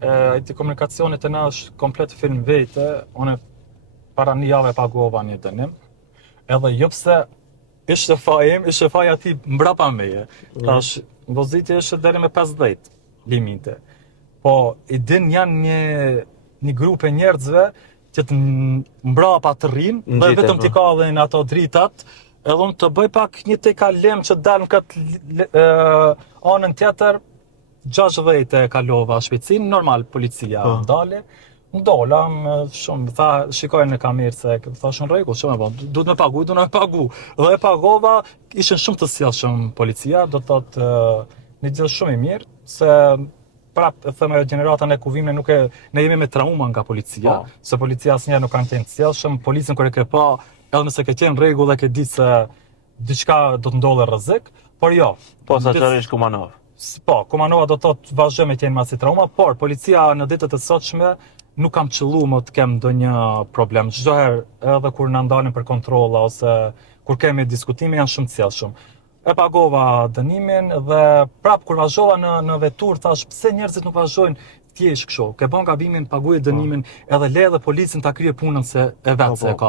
IT komunikacionit e na është komplet film vete, unë para një jave pagova një dënim, edhe jo pse ishte fajem, ishte faja ati mbrapa meje. Tash, voziti ishte deri me 50 limite. Po, i din janë një grupe njerëzve që të mbrapa të rrinë, dhe vetëm t'i ka dhe në ato dritat, edhe unë të bëj pak një të kalem që dalë në këtë anën tjetër, 60 e kalova shpejtësinë, normal policia ndale. Ndola, shumë, tha, shikoj në kamerë se thashën rregull, shumë e bon, duhet me pagu. Dhe e pagova, ishin shumë të sjellshëm policia, do të thotë një gjë shumë i mirë, se prap e thëmë gjeneratën e kuvimit ne jemi me trauma nga policia, se policia asnjëherë nuk kanë qenë të sjellshëm, policin kur e ke pa, edhe nëse ke qenë rregull e ke ditë se diçka do të ndodhe rrezik, por jo. Po sa çarish Kumanov. Po, Kumanova do të thotë vazhdojmë të jenë masi trauma, por policia në ditët e sotshme nuk kam qëllu më të kem ndonjë problem. Çdo herë edhe kur na ndalin për kontrolla ose kur kemi diskutime janë shumë të sjellshëm. E pagova dënimin dhe prap kur vazhdova në vetur thash pse njerëzit nuk vazhdojnë thjesht kështu. Ke bën gabimin, paguaj dënimin, edhe le edhe policin ta kryej punën se e vetë se e ka.